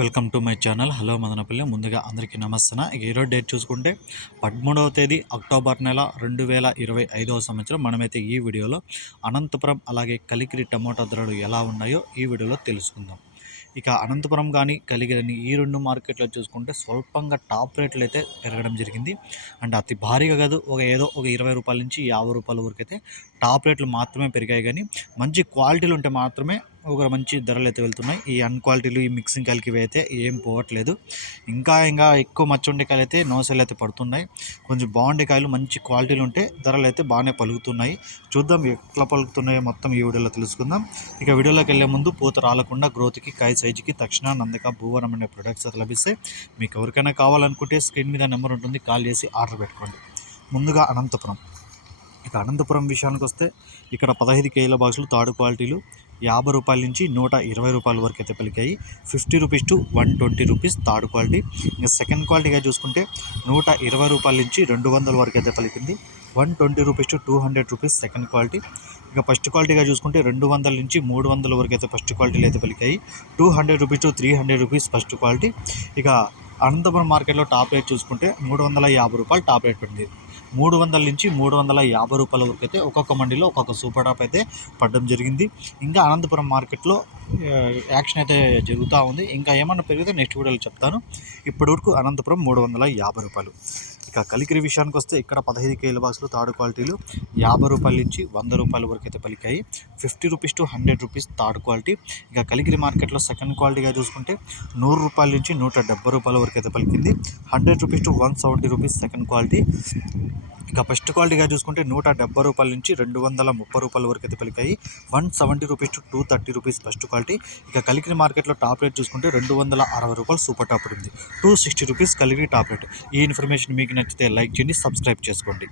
Welcome to my channel. Hello Madanapalle. ముందుగా అందరికీ నమస్తే ఇక ఈరోజు డేట్ చూసుకుంటే పదమూడవ తేదీ అక్టోబర్ నెల రెండు వేల ఇరవై ఐదవ సంవత్సరం. మనమైతే ఈ వీడియోలో అనంతపురం అలాగే కలికిరి టమోటా ధరలు ఎలా ఉన్నాయో ఈ వీడియోలో తెలుసుకుందాం. ఇక అనంతపురం కానీ కలిగిరని ఈ రెండు మార్కెట్లో చూసుకుంటే స్వల్పంగా టాప్ రేట్లు అయితే పెరగడం జరిగింది. అండ్ అతి భారీగా కాదు ఒక ఏదో ఒక ఇరవై రూపాయల నుంచి యాభై రూపాయల వరకు అయితే టాప్ రేట్లు మాత్రమే పెరిగాయి. కానీ మంచి క్వాలిటీలు ఉంటే మాత్రమే ఒక మంచి ధరలు అయితే వెళ్తున్నాయి. ఈ అన్క్వాలిటీలు ఈ మిక్సింగ్ కాయలకి అయితే ఏం పోవట్లేదు. ఇంకా ఇంకా ఎక్కువ మచ్చ కాయలు అయితే నోసెల్ అయితే పడుతున్నాయి. కొంచెం బాగుండే కాయలు మంచి క్వాలిటీలు ఉంటే ధరలు అయితే బాగానే పలుకుతున్నాయి. చూద్దాం ఎట్లా పలుకుతున్నాయో మొత్తం ఈ వీడియోలో తెలుసుకుందాం. ఇక వీడియోలోకి వెళ్ళే ముందు పూత రాలకుండా గ్రోత్కి కాయ సైజుకి తక్షణ నందక భూవరం అనే ప్రొడక్ట్స్ అయితే లభిస్తాయి. మీకు ఎవరికైనా కావాలనుకుంటే స్క్రీన్ మీద నెంబర్ ఉంటుంది కాల్ చేసి ఆర్డర్ పెట్టుకోండి. ముందుగా అనంతపురం. ఇక అనంతపురం విషయానికి వస్తే ఇక్కడ పదహైదు కేజీల బాక్సులు తాడు క్వాలిటీలు యాభై రూపాయల నుంచి నూట ఇరవై రూపాయల వరకు అయితే పలికాయి. Fifty rupees to one twenty rupees third quality. ఇంకా సెకండ్ క్వాలిటీగా చూసుకుంటే నూట ఇరవై రూపాయల నుంచి రెండు వందల వరకు అయితే పలికింది. One twenty rupees to two hundred rupees second quality. ఇక ఫస్ట్ క్వాలిటీగా చూసుకుంటే రెండు వందల నుంచి మూడు వందల వరకు అయితే ఫస్ట్ క్వాలిటీలు అయితే పలికాయి. Two hundred rupees to three hundred rupees first quality. ఇక అనంతపురం మార్కెట్లో టాప్ రేట్ చూసుకుంటే మూడు వందల యాభై రూపాయలు టాప్ రేట్ పడింది మూడు వందల నుంచి మూడు వందల యాభై రూపాయల వరకు అయితే ఒక్కొక్క మండిలో ఒక్కొక్క సూపర్ టాప్ అయితే పడడం జరిగింది. ఇంకా అనంతపురం మార్కెట్లో యాక్షన్ అయితే జరుగుతూ ఉంది. ఇంకా ఏమన్నా పెరిగితే నెక్స్ట్ వీడియోలో చెప్తాను. ఇప్పటి వరకు అనంతపురం మూడు వందల యాభై రూపాయలు. ఇక కలికిరి విషయానికి వస్తే ఇక్కడ పదహైదు కేజీల బాక్సులు థర్డ్ క్వాలిటీలు యాభై రూపాయల నుంచి వంద రూపాయల వరకు అయితే పలికాయి. Fifty rupees to hundred rupees third quality. ఇక కలికిరి మార్కెట్లో సెకండ్ క్వాలిటీగా చూసుకుంటే నూరు రూపాయల నుంచి నూట డెబ్బై రూపాయల వరకు అయితే పలికింది. Hundred rupees to one seventy rupees second quality. ఇక ఫస్ట్ క్వాలిటీగా చూసుకుంటే నూట డెబ్బై రూపాయల నుంచి రెండు వందల ముప్పై రూపాయల వరకు అయితే పలికాయి. One seventy rupees to two thirty rupees first quality. ఇక కలికిరి మార్కెట్లో టాప్ రేట్ చూసుకుంటే రెండు వందల అరవై రూపాయలు సూపర్ టాప్ ఉంది. టూ సిక్స్టీ రూపీస్ కలిగి టాప్ రేట్. ఈ ఇన్ఫర్మేషన్ మీకు నచ్చితే లైక్ చేయండి సబ్స్క్రైబ్ చేసుకోండి.